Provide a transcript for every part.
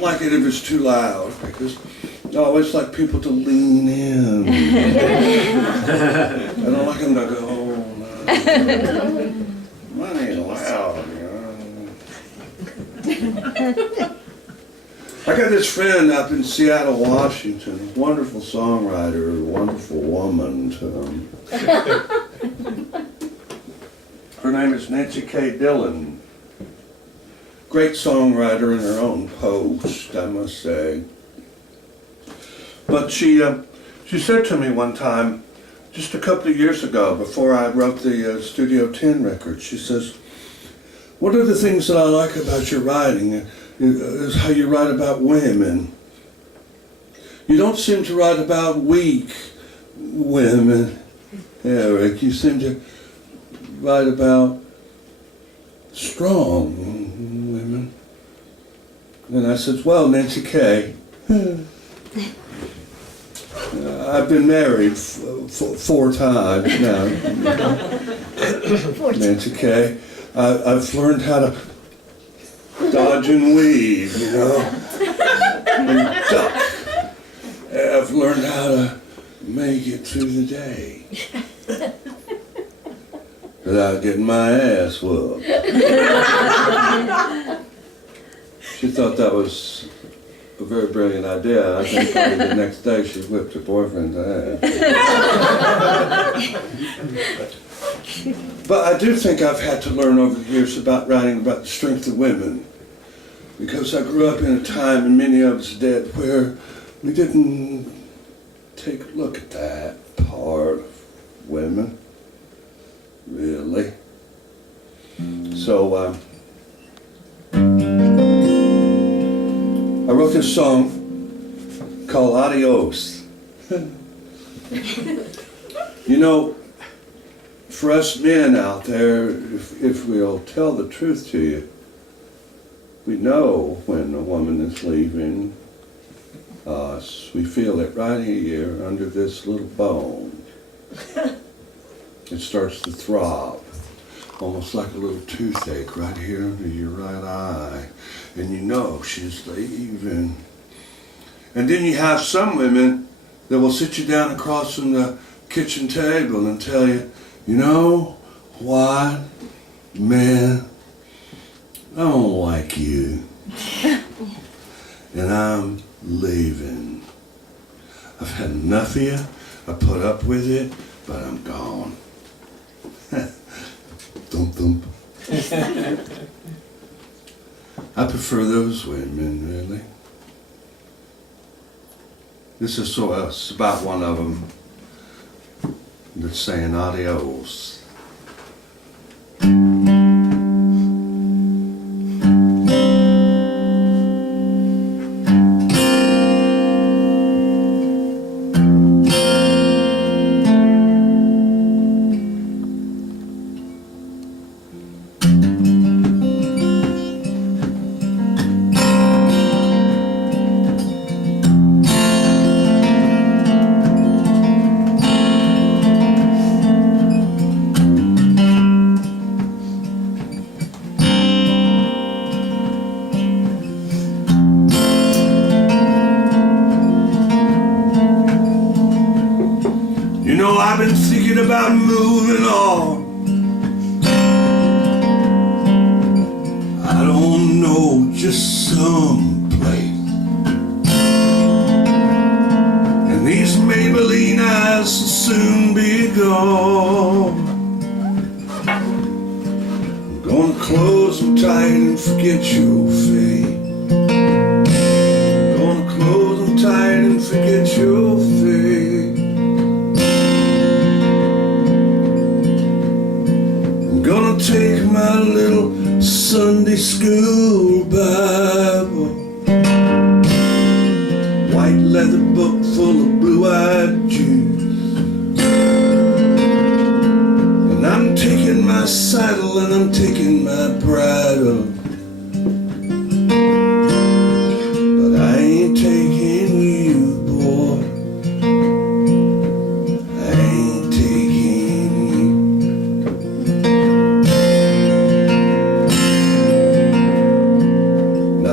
like it if it's too loud, because I always like people to lean in. I don't like them to go, oh, no. Mine ain't loud, you know. I got this friend up in Seattle, Washington, a wonderful songwriter, a wonderful woman. Her name is Nancy K. Dillon. Great songwriter in her own post, I must say. But she said to me one time, just a couple of years ago, before I wrote the Studio 10 record, she says, "One of the things that I like about your writing is how you write about women. You don't seem to write about weak women, Eric. You seem to write about strong women." And I said, "Well, Nancy K, I've been married 4 times now. Nancy K, I've learned how to dodge and weave, you know, and duck. I've learned how to make it through the day without getting my ass whooped." She thought that was a very brilliant idea. I think probably the next day she whipped her boyfriend's ass. But I do think I've had to learn over the years about writing about the strength of women, because I grew up in a time, and many of us did, where we didn't take a look at that part of women, really. So I wrote this song called Adios. You know, for us men out there, if we'll tell the truth to you, we know when a woman is leaving us. We feel it right here under this little bone. It starts to throb, almost like a little toothache right here under your right eye. And you know she's leaving. And then you have some women that will sit you down across from the kitchen table and tell you, "You know what, man, I don't like you. And I'm leaving. I've had enough of you. I put up with it, but I'm gone." Thump thump. I prefer those women, really. This is it's about one of them that's saying adios. I've been thinking about moving on. I don't know, just someplace. And these Maybelline eyes will soon be gone. I'm gonna close them tight and forget your fate. Gonna close them tight and forget your fate. Gonna take my little Sunday school Bible, white leather book full of blue-eyed Jews, and I'm taking my saddle and I'm taking my bridle, but I ain't taking you, boy. I ain't taking you.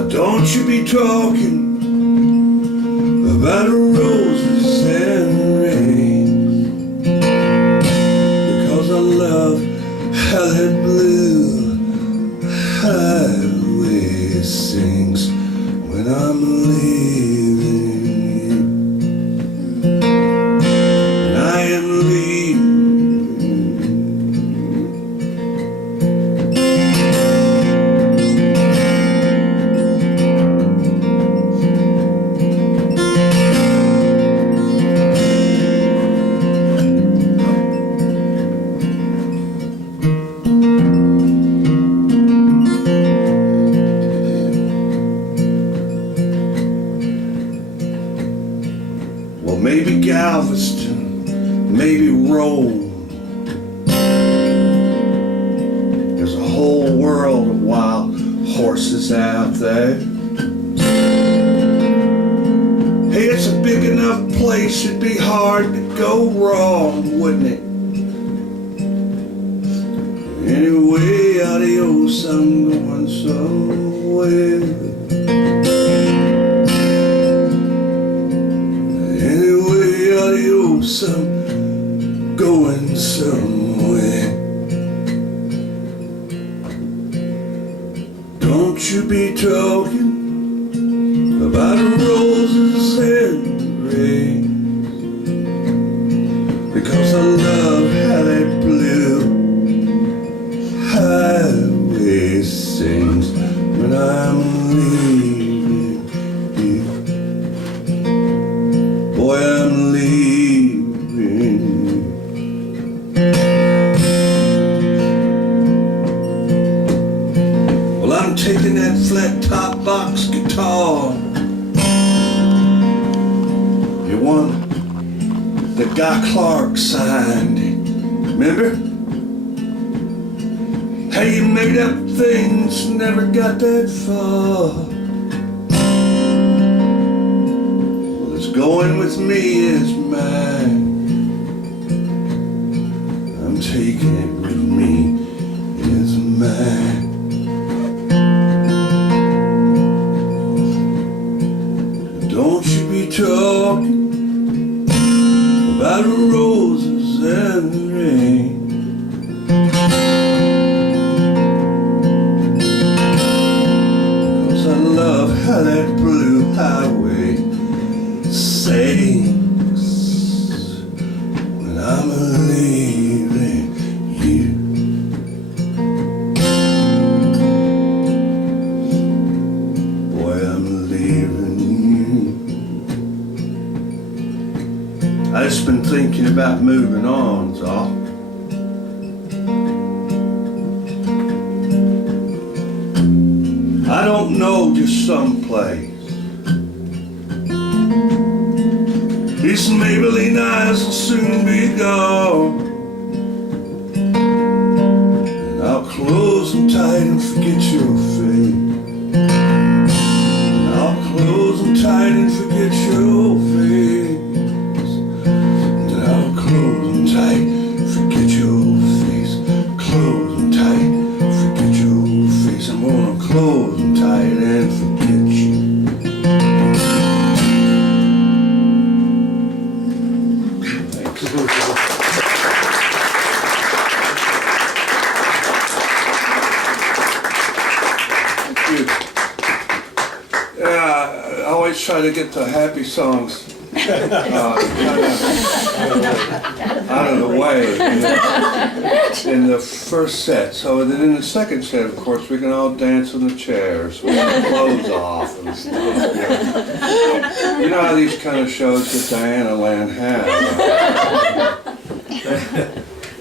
Don't you be talking talking about roses and rain, because I love how that blue highway sings when I'm leaving you. And I am leaving. Well, maybe Galveston, maybe Rome. There's a whole world of wild horses out there. Hey, it's a big enough place, it'd be hard to go wrong, wouldn't it? Anyway, adios, I'm going somewhere. Adios, I'm going somewhere. Don't you be talking about roses and rain, because I love how that blue highway sings when I'm leaving you. Boy, I'm leaving. Well, I'm taking that flat top box guitar, the one that Guy Clark signed, remember? Hey, you made up things, never got that far. Going with me is mine. I'm taking it with me is mine. Don't you be talking about roses and rain, because I love how that blue highway sings when I'm leaving you. Boy, I'm leaving you. I just been thinking about moving on, so I don't know, just someplace. These Maybelline eyes will soon be gone, and I'll close them tight and forget your face. And I'll close them tight and forget your face. And I'll close them tight, forget your face. Close them tight, forget your face. I'm gonna close them tight and forget you. Yeah, I always try to get the happy songs out of the way in the first set. So then in the second set, of course, we can all dance in the chairs with our clothes off and stuff. You know how these kind of shows that Diana Land has.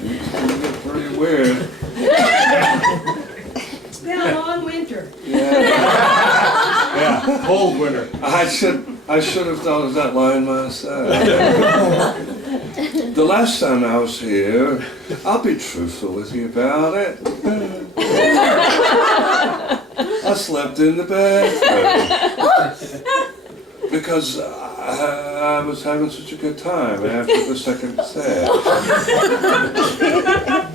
It's pretty weird. It's been a long winter. Yeah, cold winter. I should have thought of that line myself. The last time I was here, I'll be truthful with you about it. I slept in the bathroom because I was having such a good time after the second set.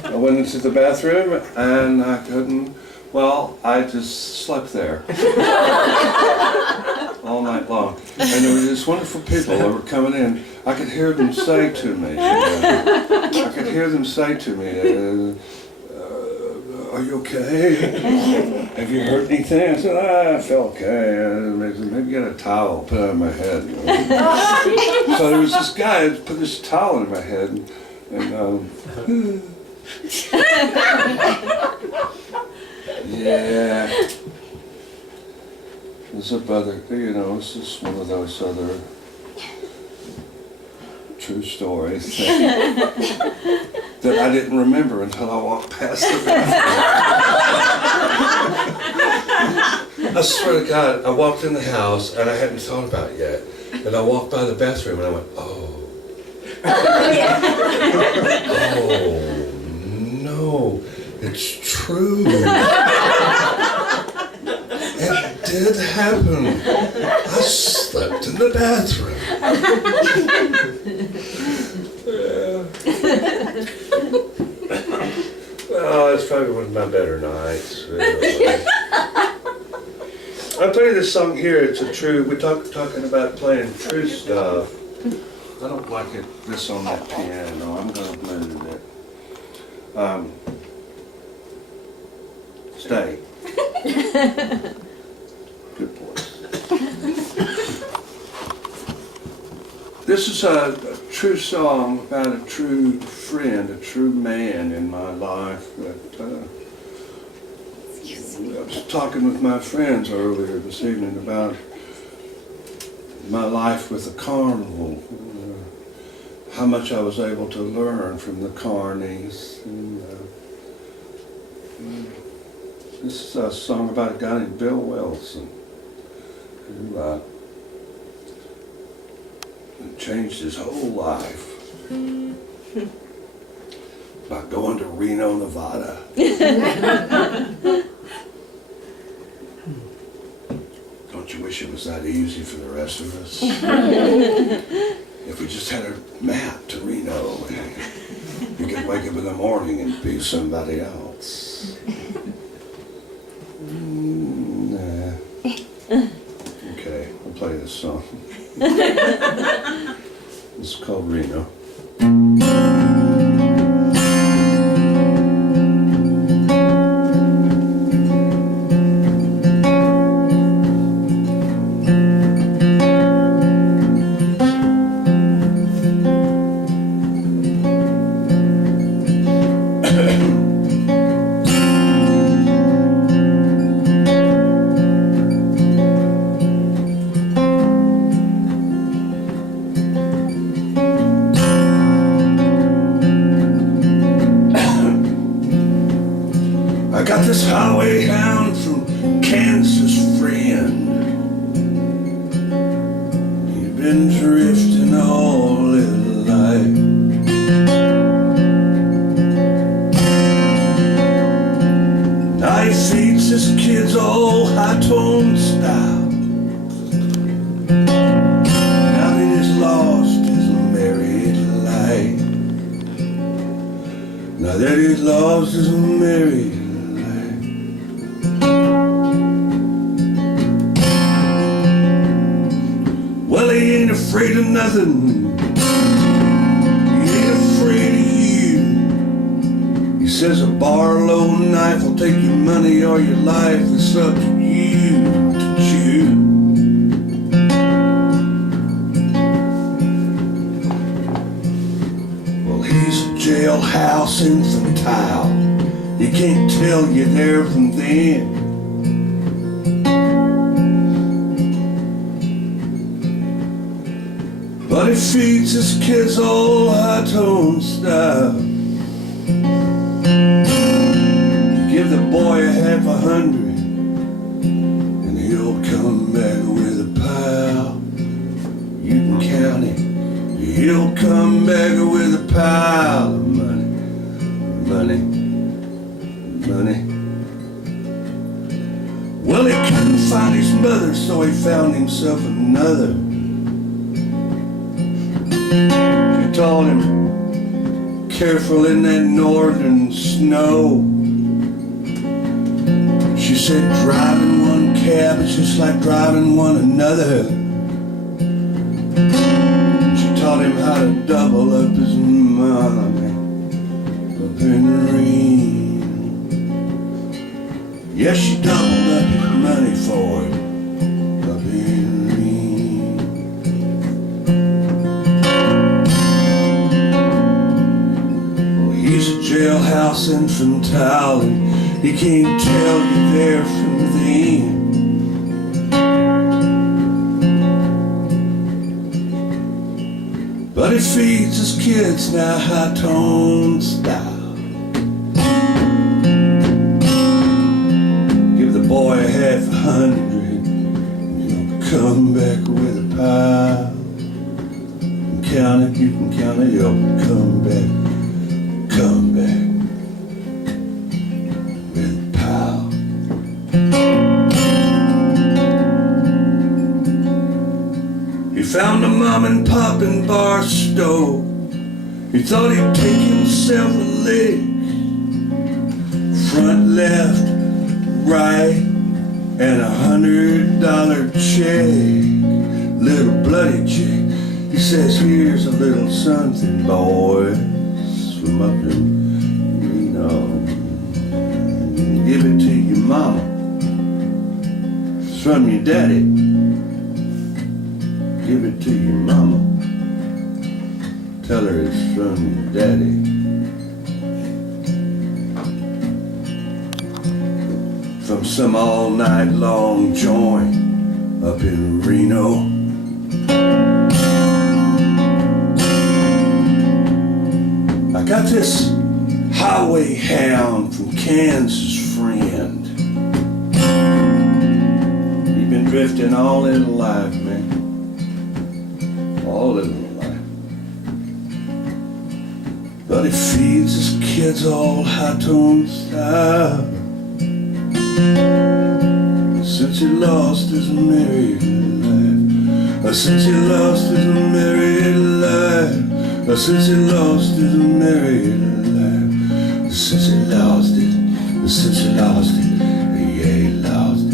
I went into the bathroom and I couldn't, well, I just slept there. All And there were these wonderful people that were coming in. I could hear them say to me, I could hear them say to me, are you okay? Have you heard anything? I said, I feel okay. Maybe get a towel, put it on my head. You know? So there was this guy that put this towel on my head, and yeah. There's a brother, you know, it's just one of those other true stories that I didn't remember until I walked past the bathroom. I swear to God, I walked in the house and I hadn't thought about it yet. And I walked by the bathroom and I went, oh. Oh, no, it's true. It did happen. I slept in the bathroom. Well, it's probably one of my better nights. Really. I'll play you this song here. It's a true. We're talking about playing true stuff. I don't like it. This on that piano. I'm gonna move it. Stay. Good boy. This is a true song about a true friend, a true man in my life. That I was talking with my friends earlier this evening about my life with the carnival, how much I was able to learn from the carnies. And, this is a song about a guy named Bill Wilson who changed his whole life by going to Reno, Nevada. Don't you wish it was that easy for the rest of us? If we just had a map to Reno, you could wake up in the morning and be somebody else. Nah. Okay, I'll play this song. It's called Reno. I got this highway hound from Kansas, friend. He's been drifting all his life. Now he feeds his kids all high-tone style. Now that he's lost his married life. Now that he's lost his married. Well, he ain't afraid of nothing. He ain't afraid of you. He says a Barlow knife will take your money or your life. It's up to you to choose. Well, he's a jailhouse infantile. You can't tell you there from them. But he feeds his kids all high-tone style. Give the boy $100 and he'll come back with a pile. You can count it. He'll come back with a pile of money. Money. Money. Well, he couldn't find his mother, so he found himself another. She told him, careful in that northern snow. She said, driving one cab is just like driving one another. tried to double up his money up in Reno. Yes, she doubled up his money for him up in Reno. Well, he's a jailhouse infantile, and he can't tell you there from then. But he feeds his kids now high-tone style. Give the boy a $500, and he'll come back with a pile. And count it, you can count it, he'll come back with a pile. He found a mom and pop and bar stove. He thought he'd take himself a lick. Front, left, right, and $100 check. Little bloody check. He says, here's a little something, boys, from up in Reno. Give it to your mama. It's from your daddy. Give it to your mama. Tell her it's from your daddy. From some all night long joint up in Reno. I got this highway hound from Kansas friend. He's been drifting all his life, man. All his life. But he feeds his kids all high-tone style. Since he lost his married life. Since he lost his married life. Since he lost his married life. Since he lost it. Since he lost it. Yeah, he lost it.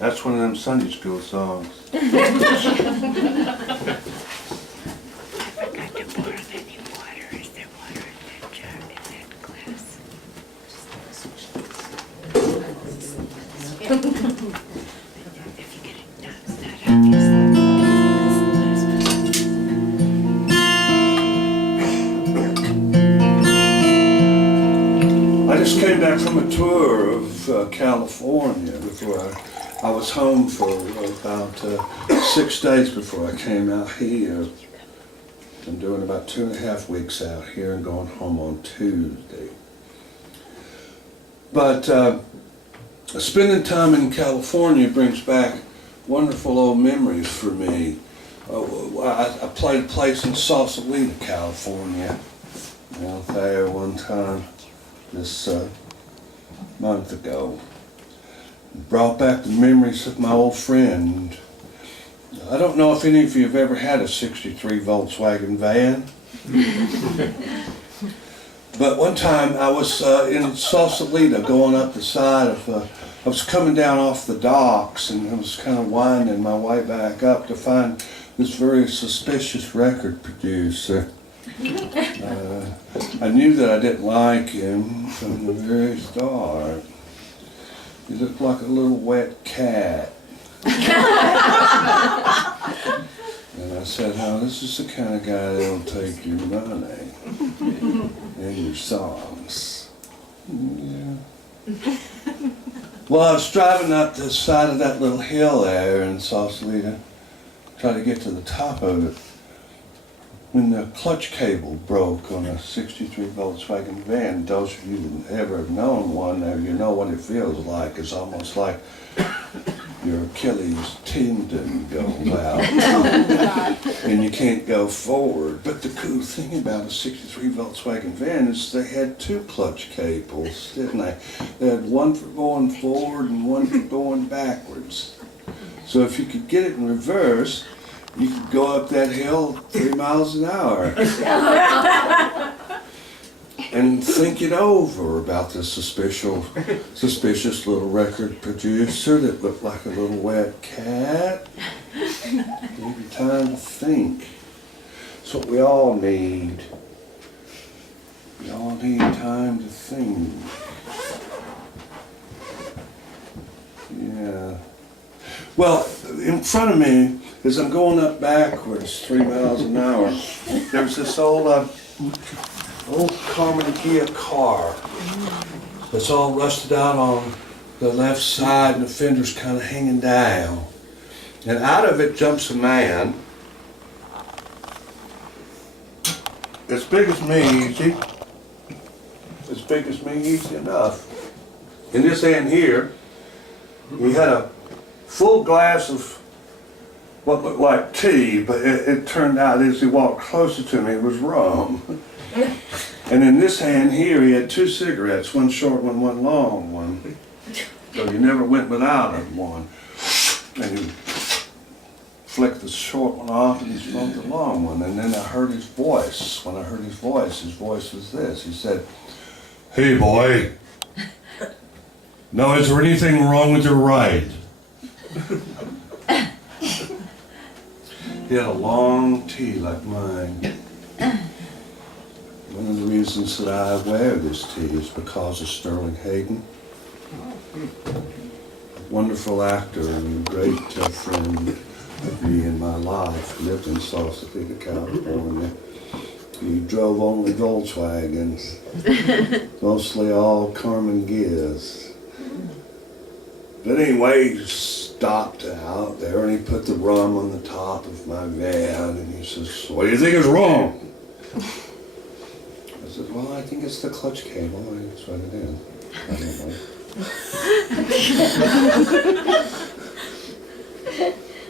That's one of them Sunday school songs. I forgot to pour any water. Is there water in that jar, in that glass? If you get it, no, it's not I just came back from a tour of California before I was home for about 6 days before I came out here. I'm doing about 2.5 weeks out here and going home on Tuesday. But spending time in California brings back wonderful old memories for me. I played a place in Sausalito, California, out there one time this month ago. Brought back the memories of my old friend. I don't know if any of you have ever had a '63 Volkswagen van. But one time I was in Sausalito going up the side of, I was coming down off the docks and I was kind of winding my way back up to find this very suspicious record producer. I knew that I didn't like him from the very start. He looked like a little wet cat. And I said, "Oh, this is the kind of guy that'll take your money and your songs." Yeah. Well, I was driving up the side of that little hill there in Sausalito, trying to get to the top of it, when the clutch cable broke on a '63 Volkswagen van. Those of you that ever have known one, you know what it feels like. It's almost like your Achilles tendon goes out and you can't go forward. But the cool thing about a '63 Volkswagen van is they had two clutch cables, didn't they? They had one for going forward and one for going backwards. So if you could get it in reverse, you could go up that hill 3 miles an hour. And think it over about this suspicious little record producer that looked like a little wet cat. Give you time to think. That's what we all need. We all need time to think. Yeah. Well, in front of me, as I'm going up backwards 3 miles an hour, there's this old Carmen Gia car that's all rusted out on the left side and the fender's kind of hanging down. And out of it jumps a man as big as me, easy. As big as me, easy enough. In this hand here, he had a full glass of what looked like tea, but it turned out as he walked closer to me, it was rum. And in this hand here, he had 2 cigarettes, one short one, one long one. So you never went without one. And he flicked the short one off and he smoked the long one. And then I heard his voice. When I heard his voice was this. He said, "Hey boy, now is there anything wrong with your ride?" He had a long T like mine. One of the reasons that I wear this T is because of Sterling Hayden. A wonderful actor and a great friend of me in my life. He lived in Sausalito, California. He drove only Volkswagens, mostly all Carmen Gias. But anyway, he stopped out there and he put the rum on the top of my van and he says, "What do you think is wrong?" I said, "Well, I think it's the clutch cable." I just run it in. I don't know.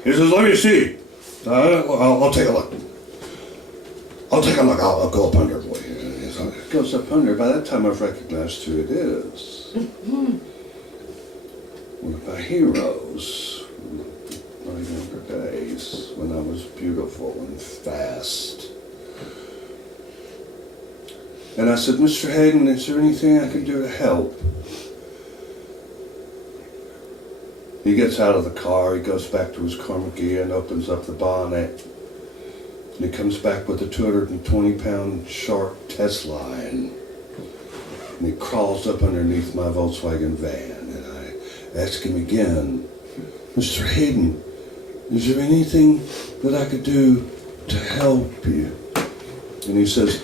He says, "Let me see. I'll take a look. I'll take a look. I'll go up under for you." So it goes up under. By that time, I've recognized who it is. One of my heroes from my younger days, when I was beautiful and fast. And I said, "Mr. Hayden, is there anything I can do to help?" He gets out of the car, he goes back to his Carmen Gia and opens up the bonnet. And he comes back with a 220-pound sharp test line. And he crawls up underneath my Volkswagen van. And I ask him again, "Mr. Hayden, is there anything that I could do to help you?" And he says,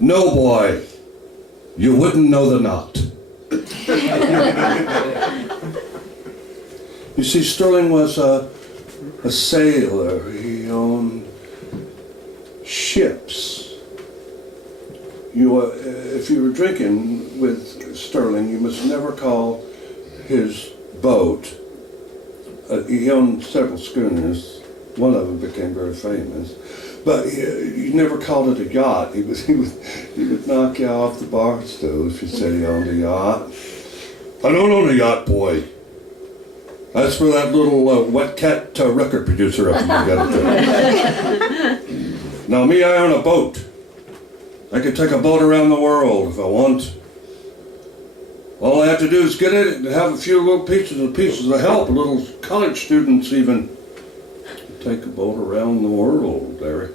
"No, boy, you wouldn't know the knot." You see, Sterling was a sailor. He owned ships. If you were drinking with Sterling, you must never call his boat. He owned several schooners. One of them became very famous. But you never called it a yacht. He would knock you off the bar stool if you said he owned a yacht. "I don't own a yacht, boy. That's for that little wet cat record producer up in the Now me, I own a boat. I can take a boat around the world if I want. All I have to do is get it and have a few little pieces of help. Little college students even. Take a boat around the world, Eric.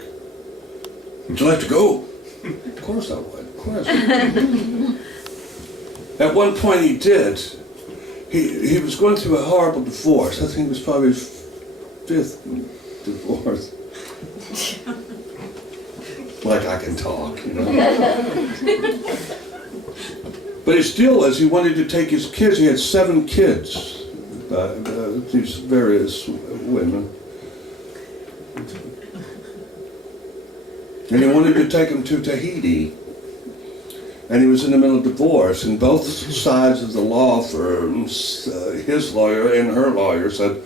Would you like to go?" Of course I would. Of course. At one point he did. He was going through a horrible divorce. I think it was probably his 5th divorce. Like I can talk, you know. But his deal was he wanted to take his kids. He had 7 kids, these various women. And he wanted to take them to Tahiti. And he was in the middle of divorce, and both sides of the law firms, his lawyer and her lawyer, said,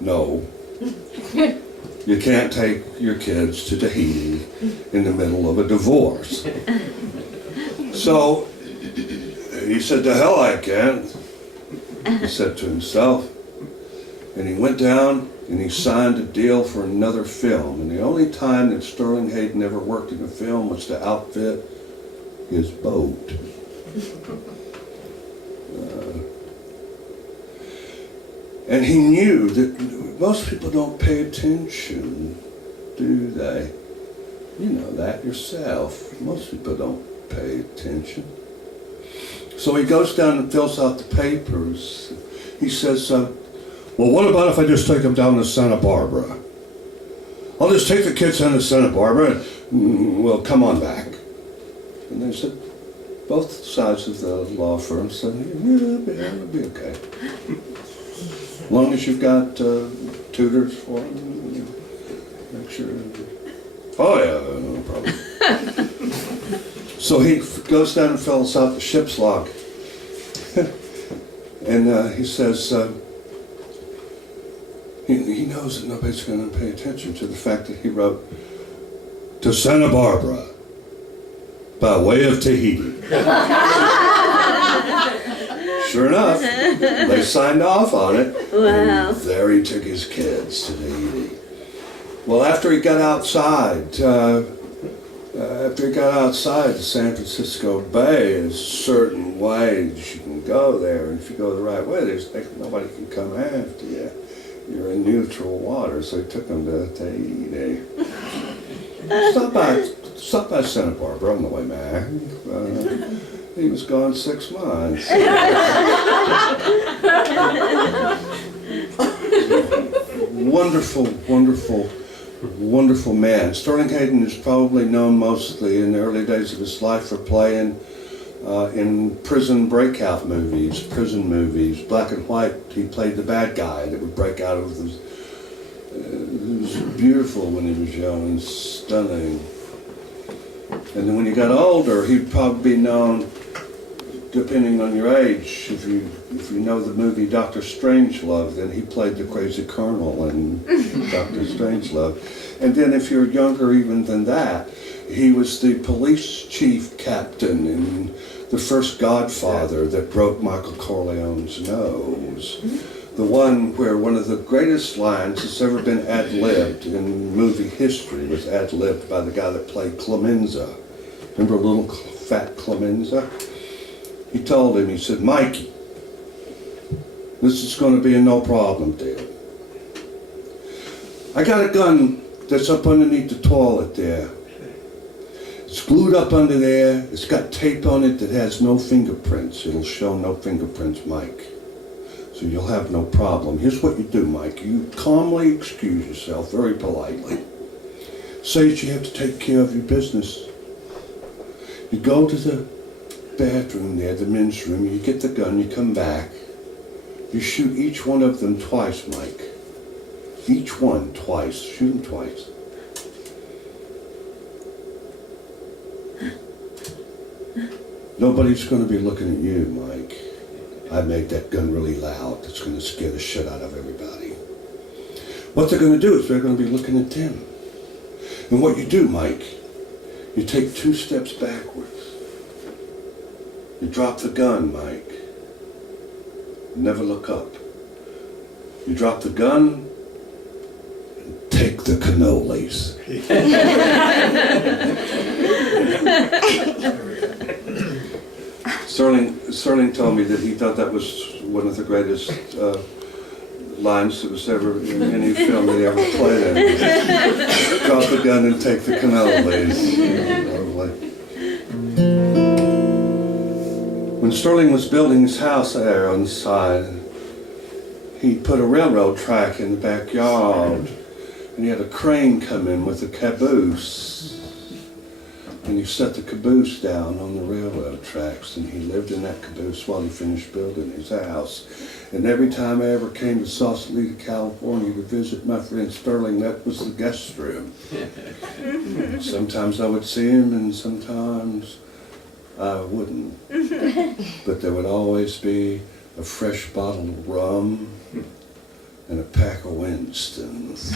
"No, you can't take your kids to Tahiti in the middle of a divorce." So he said, "To hell I can't," he said to himself. And he went down and he signed a deal for another film. And the only time that Sterling Hayden ever worked in a film was to outfit his boat. And he knew that most people don't pay attention, do they? You know that yourself. Most people don't pay attention. So he goes down and fills out the papers. He says, well, what about if I just take them down to Santa Barbara? I'll just take the kids down to Santa Barbara and we'll come on back. And they said, both sides of the law firm said, yeah, it'll be okay. As long as you've got tutors for them, make sure. Oh yeah, no problem. So he goes down and fills out the ship's log. And he says, he knows that nobody's going to pay attention to the fact that he wrote, to Santa Barbara, by way of Tahiti. Sure enough, they signed off on it. Wow. And there he took his kids to Tahiti. Well, after he got outside, the San Francisco Bay, there's certain ways you can go there. And if you go the right way, nobody can come after you. You're in neutral water, so he took them to Tahiti. Stop by Santa Barbara on the way back. He was gone 6 months. Wonderful, wonderful, wonderful man. Sterling Hayden is probably known mostly in the early days of his life for playing in prison breakout movies, prison movies, black and white. He played the bad guy that would break out of those. He was beautiful when he was young and stunning. And then when he got older, he'd probably be known, depending on your age, if you know the movie Dr. Strangelove, then he played the crazy colonel in Dr. Strangelove. And then if you're younger even than that, he was the police chief captain in the first Godfather that broke Michael Corleone's nose. The one where one of the greatest lines that's ever been ad-libbed in movie history was ad-libbed by the guy that played Clemenza. Remember little fat Clemenza? He told him, he said, Mikey, this is going to be a no problem deal. I got a gun that's up underneath the toilet there. It's glued up under there. It's got tape on it that has no fingerprints. It'll show no fingerprints, Mike. So you'll have no problem. Here's what you do, Mike. You calmly excuse yourself, very politely. Say that you have to take care of your business. You go to the bathroom there, the men's room, you get the gun, you come back. You shoot each one of them twice, Mike. Each one twice. Shoot them twice. Nobody's going to be looking at you, Mike. I made that gun really loud. It's going to scare the shit out of everybody. What they're going to do is they're going to be looking at them. And what you do, Mike, you take 2 steps backwards. You drop the gun, Mike. Never look up. You drop the gun and take the cannolis. Sterling told me that he thought that was one of the greatest lines that was ever in any film that he ever played in. Drop the gun and take the cannolis. When Sterling was building his house there on the side, he put a railroad track in the backyard, and he had a crane come in with a caboose. And he set the caboose down on the railroad tracks, and he lived in that caboose while he finished building his house. And every time I ever came to Sausalito, California to visit my friend Sterling, that was the guest room. Sometimes I would see him, and sometimes I wouldn't. But there would always be a fresh bottle of rum and a pack of Winstons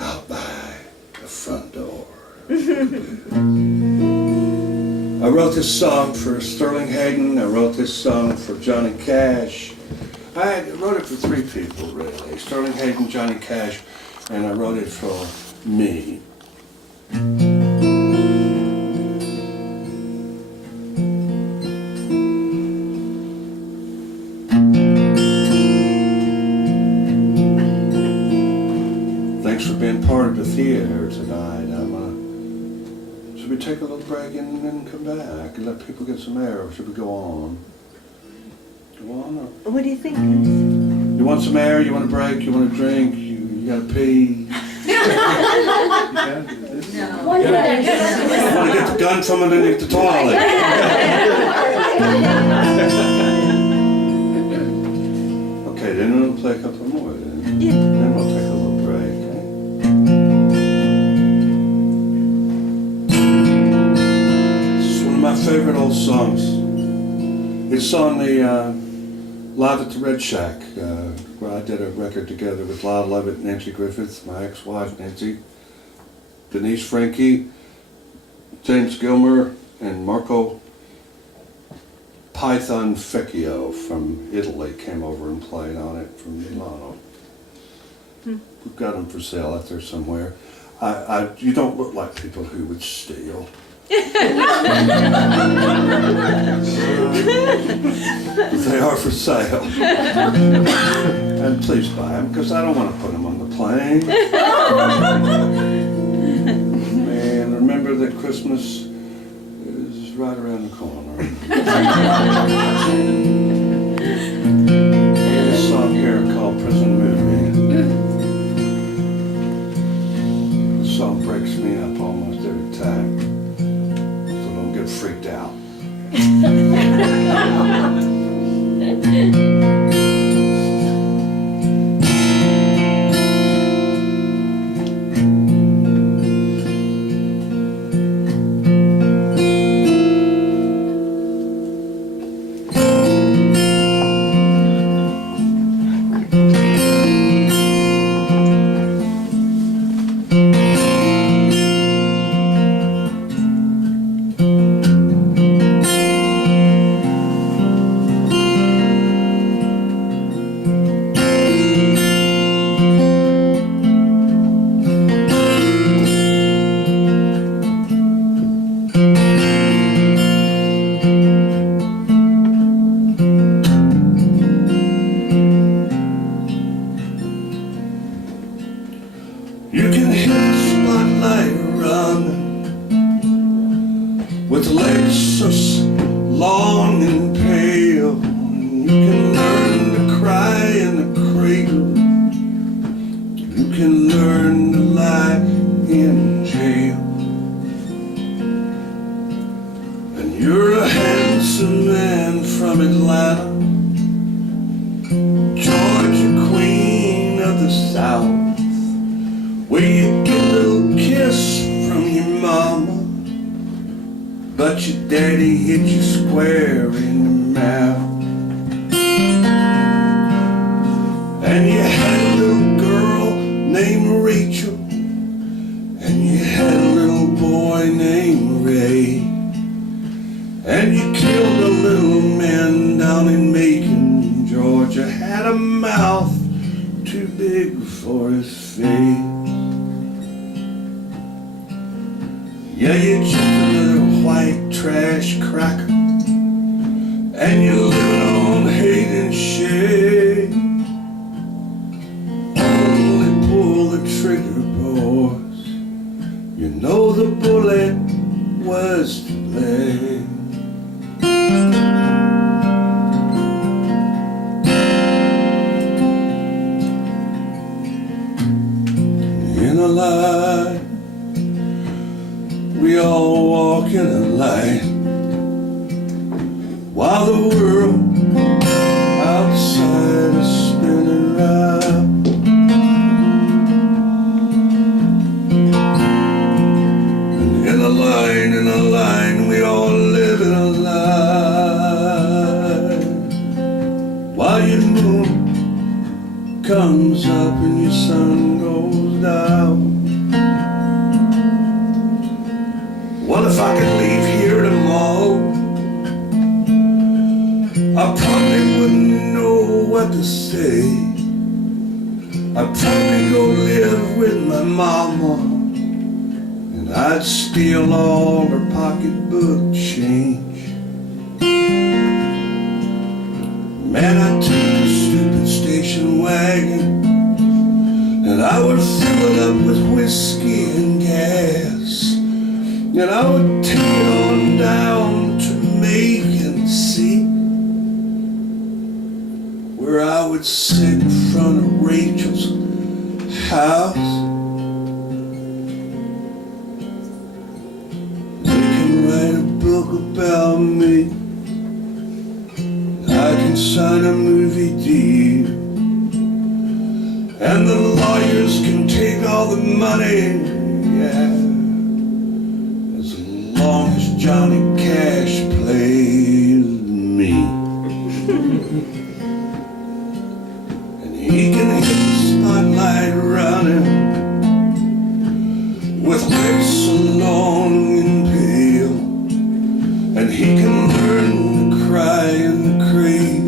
out by the front door. I wrote this song for Sterling Hayden. I wrote this song for Johnny Cash. I wrote it for three people, really. Sterling Hayden, Johnny Cash, and I wrote it for me. Thanks for being part of the theater tonight. Should we take a little break and then come back and let people get some air, or should we go on? Go on? Or... What do you think? You want some air? You want a break? You want a drink? You gotta pee? You gotta do this? No. You want to get the gun from underneath the toilet? Okay, then we'll play a couple more then. Yeah. Then we'll take a little break. This is one of my favorite old songs. It's on the Live at the Red Shack, where I did a record together with Lyle Lovett and Nancy Griffith, my ex-wife Nancy, Denise Frankie, James Gilmer, and Marco Python Fecchio from Italy came over and played on it from Milano. We've got them for sale out there somewhere. You don't look like people who would steal. They are for sale. And please buy them, because I don't want to put them on the plane. Man, remember that Christmas is right around the corner. This song here called Prison Movie. This song breaks me up almost every time. Don't get freaked out. You can hear the spotlight running with legs so long and pale. You can learn to cry in the cradle. You can learn to lie in jail. And you're a handsome man from Atlanta, Georgia, queen of the South, where you get a little kiss from your mama, but your daddy hit you square in the mouth. And you had a little girl named Rachel, and you had a little boy named Ray, and you killed a little man down in Macon, Georgia, had a mouth too big for his face. Yeah, you're just a little white trash cracker, and you're living on hate and shame. Only pull the trigger, boys. You know the bullet was to blame. In a lie, we all walk in a light, while the world outside is spinning round. And in a line, we all live in a line, while your moon comes up and your sun goes down. Well, if I could leave here tomorrow, I probably would wouldn't know what to say. I'd probably go live with my mama, and I'd steal all her pocketbook change. Man, I took a stupid station wagon, and I would fill it up with whiskey and gas, and I would take it on down to Macon Sea, where I would sit in front of Rachel's house. We can write a book about me, I can sign a movie deal, and the lawyers can take all the money, yeah, as long as Johnny Cash plays me. And he can hit the spotlight running with lips so long and pale, and he can learn to cry in the grave,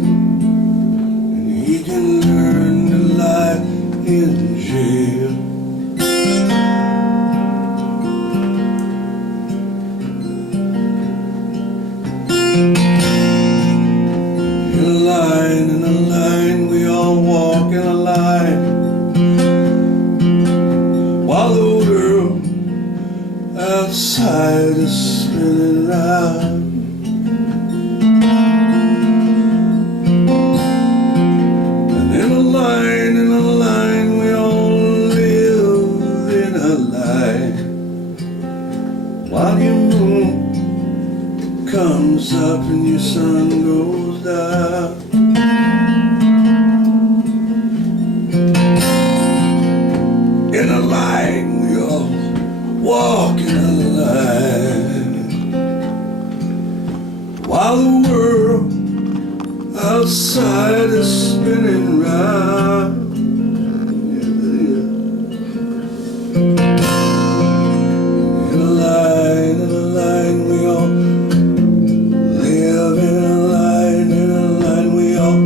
and he can learn to lie in jail. In a line, we all walk in a line, while the world outside is spinning round. And in a line, we all live in a line, while your moon comes up and your sun goes down. In a line, we all walk in a line, while the world outside is spinning round. In a line, we all live in a line, we all.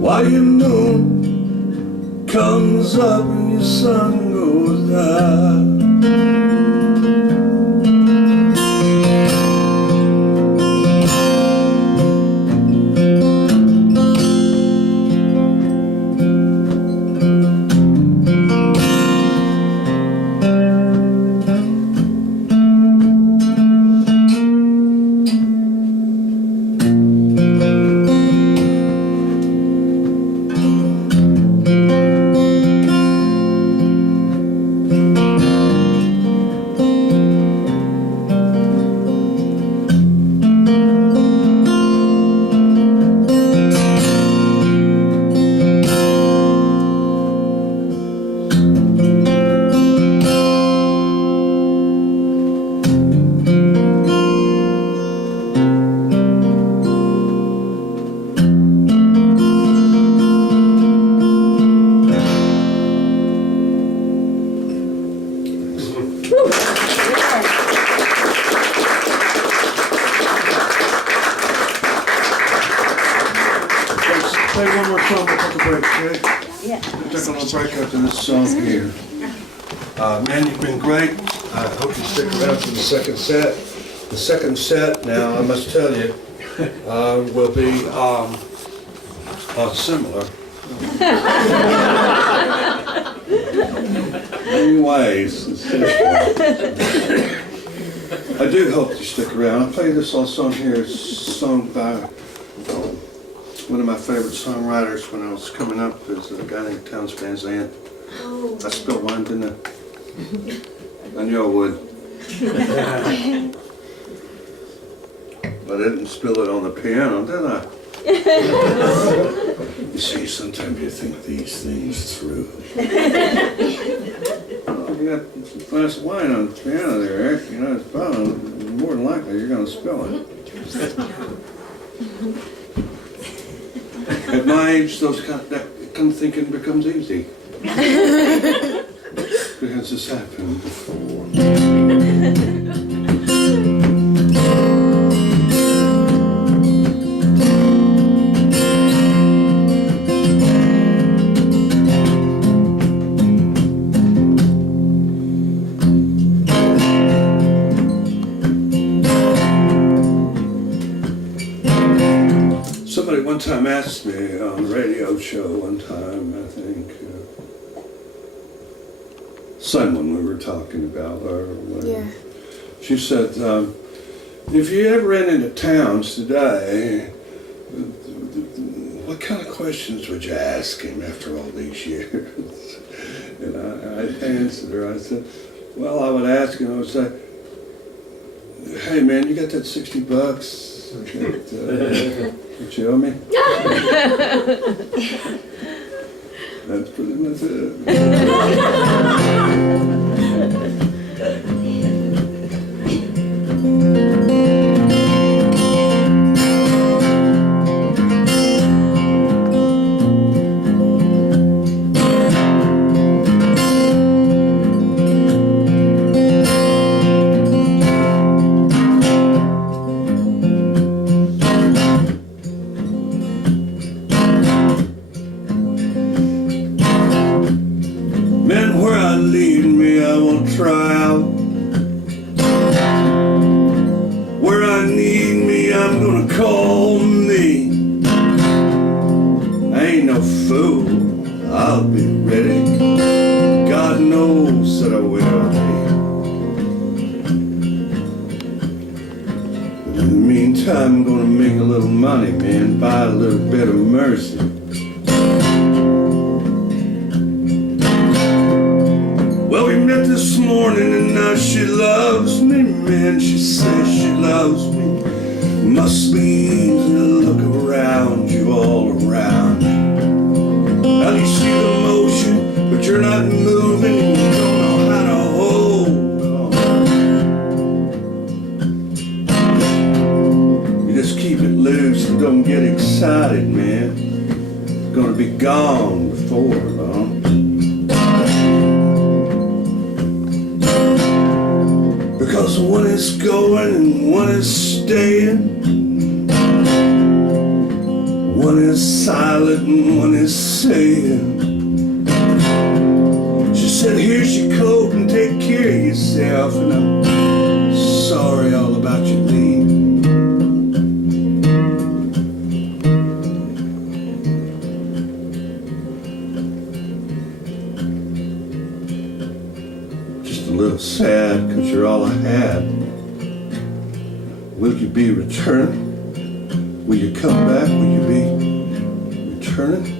While your moon comes up and your sun goes down. Play one more song, we'll take a break, okay? Yeah. We'll take a little break after this song here. Man, you've been great. I hope you stick around for the second set. The second set, now, I must tell you, will be similar. Many ways. I do hope you stick around. I'll play this little song here. It's sung by one of my favorite songwriters when I was coming up. Is a guy named Townes Van Zandt. I spilled wine, didn't I? I knew I would. But I didn't spill it on the piano, did I? You see, sometimes you think these things through. Well, you got a glass of wine on the piano there, Eric. You know, it's probably more than likely you're going to spill it. age, that kind of thinking becomes easy. Because this happened before. Somebody one time asked me on a radio show one time, I think, someone we were talking about, or Yeah. she said, if you ever ran into towns today, what kind of questions would you ask him after all these years? And I answered her, I said, well, I would ask him, I would say, hey man, you got that $60 that you owe me? That's pretty much it. Men, where I lead me, I won't try out. Where I need me, I'm gonna call me. I ain't no fool, I'll be ready. God knows that I will be. But in the meantime, I'm gonna make a little money, man, buy a little bit of mercy. Well, we met this morning and now she loves me, man. She says she loves me. Must be easy to look around you, all around you. Now you see the motion, but you're not moving and you don't know how to hold on. You just keep it loose and don't get excited, man. It's gonna be gone before long. Because one is going and one is staying. One is silent and one is saying. She said, here's your coat and take care of yourself. And I'm sorry all about your leaving. Just a little sad because you're all I had. Will you be returning? Will you come back? Will you be returning?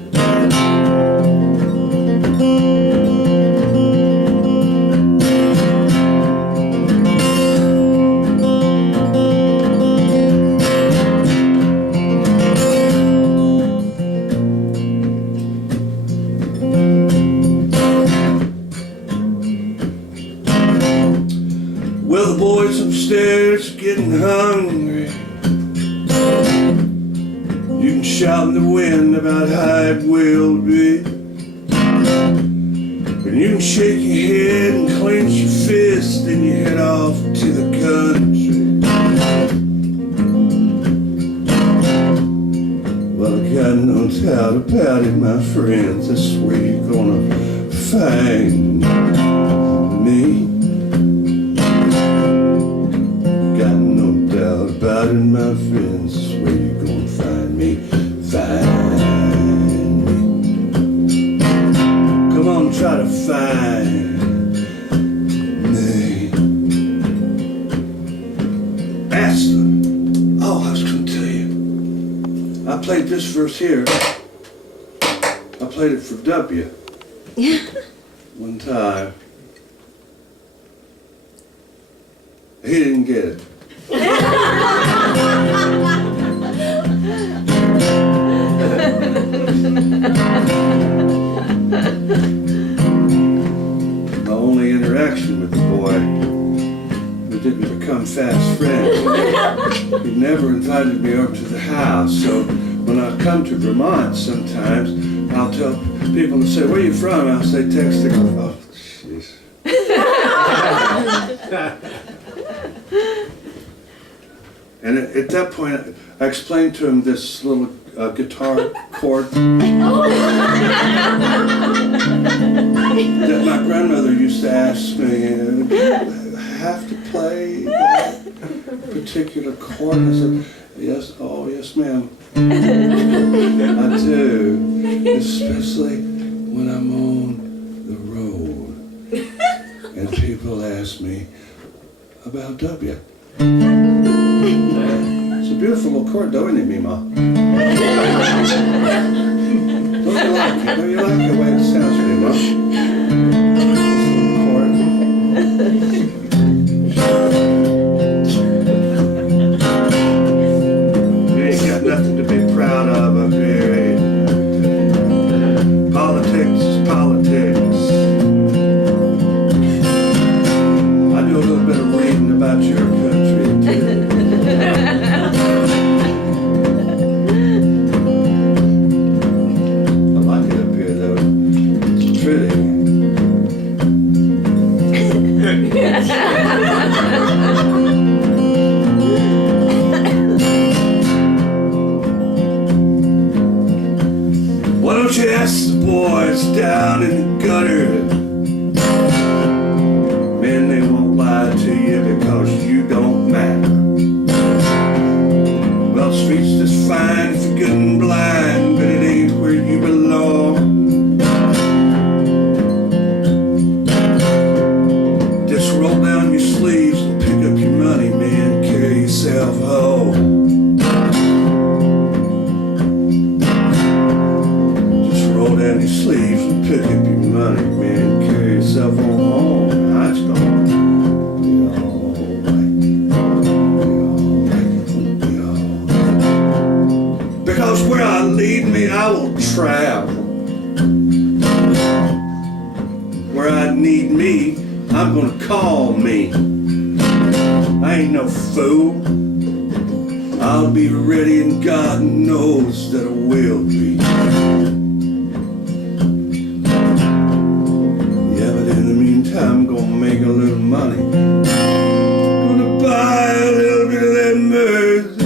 Well, the boys upstairs are getting hungry. You can shout in the wind about how it will be. And you can shake your head and clench your fist and you head off to the country. Well, I got no doubt about it, my friends. That's where you're gonna find me. Got no doubt about it, my friends. That's where you're gonna find me. Find me. Come on, try to find me. Astor. Oh, I was gonna tell you. I played this verse here. I played it for W. One time. He didn't get it. My only interaction with the boy, we didn't become fast friends. He never invited me over to the house, so when I come to Vermont sometimes, I'll tell people to say, where are you from? I'll say Texas. They go, oh, jeez. And at that point, I explained to him this little guitar chord that my grandmother used to ask me, do you have to play that particular chord? I said, yes, oh yes ma'am. I do, especially when I'm on the road and people ask me about W. It's a beautiful little chord, don't it, Mima? Don't you like it? Don't you like the way it sounds, Mima? You ain't got nothing to be proud of up here. Politics is politics. I do a little bit of reading about your country, too. I like it up here, though. It's pretty. Why don't you ask the boys down in the gutter? Man, they won't lie to you because you don't matter. Well, the street's just fine if you're good and blind, but it ain't where you belong. Just roll down your sleeves and pick up your money, man. Carry yourself home. Just roll down your sleeves and pick up your money, man. Carry yourself on home. Now it's gonna be alright. Be alright. Because where I lead me, I will travel. Where I need me, I'm gonna call me. I ain't no fool. I'll be ready and God knows that I will be. Yeah, but in the meantime, I'm gonna make a little money. Gonna buy a little bit of that mercy.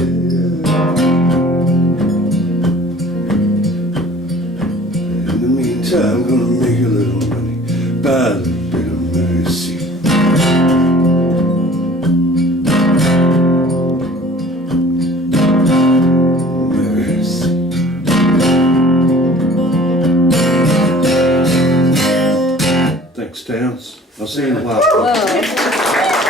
In the meantime, I'm gonna make a little money. Buy a little bit of mercy. Mercy. Thanks, Towns. I'll see you in a while. Whoa.